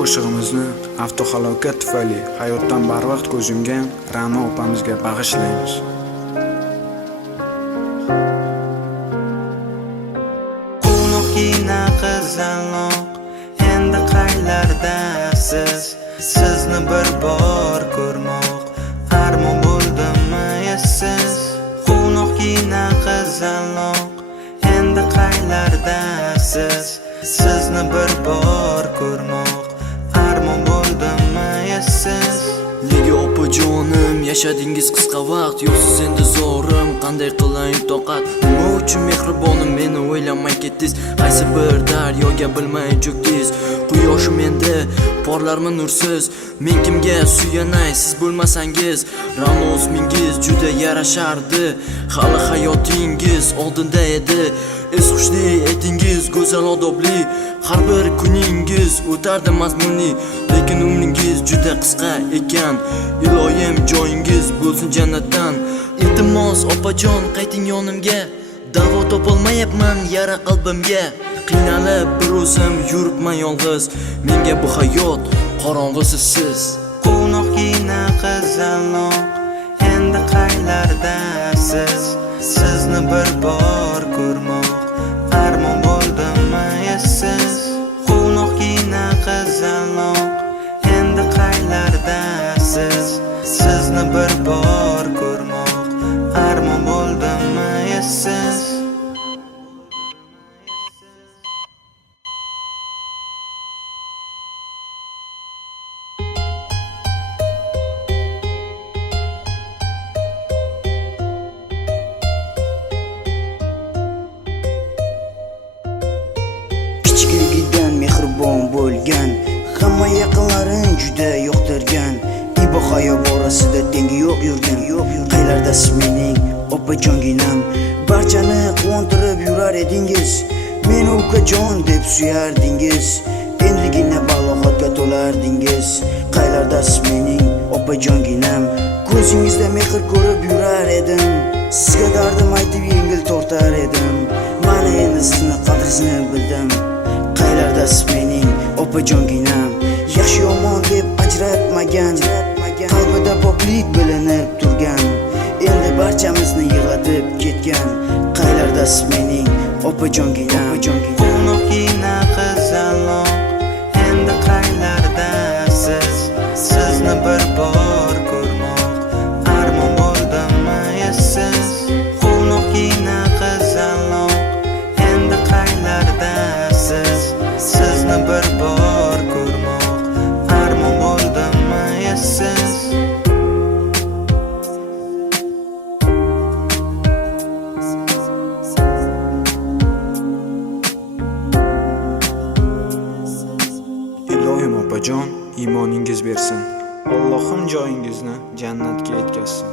qo'shig'imizni avtohalokat tufayli hayotdan barvaqt ko'z yumgan Ra'no opamizga bag'ishlaymiz. Quvnoqgina qizaloq, endi qaylardasiz? Sizni bir bor ko'rmoq armon bo'ldimmi essiz? Quvnoqgina qizaloq, endi qaylardasiz? Sizni bir bor ko'rmoq armon bo'ldimmi essiz? Nega opajonim yashadingiz qisqa vaqt, yo'qsiz endi zorim qanday qilay toqat? Nima uchun mehribonim meni o'ylamay ketdingiz? Qaysi bir daryoga bilmay cho'kdingiz? Quyoshim endi porlarmi nursiz? Men kimga suyanay siz bo'lmasangiz? Ra'no ismingiz juda yarashardi, hali hayotingiz oldinda edi. Esxushli etingiz go'zal odobli, har bir kuningiz o'tardi mazmunli. Lekin umringiz juda qisqa ekan, iloyim joyingiz bo'lsin jannatdan. Iltimos opajon qayting yonimga, davo topolmayapman yara qalbimga. Qiynalib bir o'zim yuribman yolg'iz, menga bu hayot qorong'usiz. Quvnoqgina qizaloq, endi qaylardasiz? Sizni bir bor ko'rmoq armon bo'ldimmi essiz? Quvnoqgina qizaloq, endi qaylardasiz? Sizni bir bor ko'rmoq armon bo'ldimmi essiz? Kichikligidan mehribon bo'lgan, hamma yaqinlarin juda yoqtirgan, ibo hayo borasida tengi yo'q yurgan. Qaylardasiz mening opajonginam? Barchani quvontirib yurar edingiz, meni ukajon deb suyardingiz. Endigina baloxatga to'lardingiz. Qaylardasiz mening opajonginam? Ko'zingizda mehr ko'rib yurar edim, sizga dardim aytib yengil tortar edim. Mana endi sizni qadringizni bildim. Qaylardasiz mening opajonginam? Yaxshi yomon deb ajratmagan, qalbida poklik bilinib turgan, endi barchamizni yig'latib ketgan. Qaylardasiz mening opajonginam? Quvnoqgina qizaloq, endi qaylardasiz? Sizni bir bor ko'rmoq armon bo'ldimmi essiz? Quvnoqgina qizaloq, endi qaylardasiz? Sizni bir bor ko'rmoq armon bo'ldimmi essiz? Iloyim opajon iymoningiz bersin. Allohim joyingizni jannatga yetkazsin.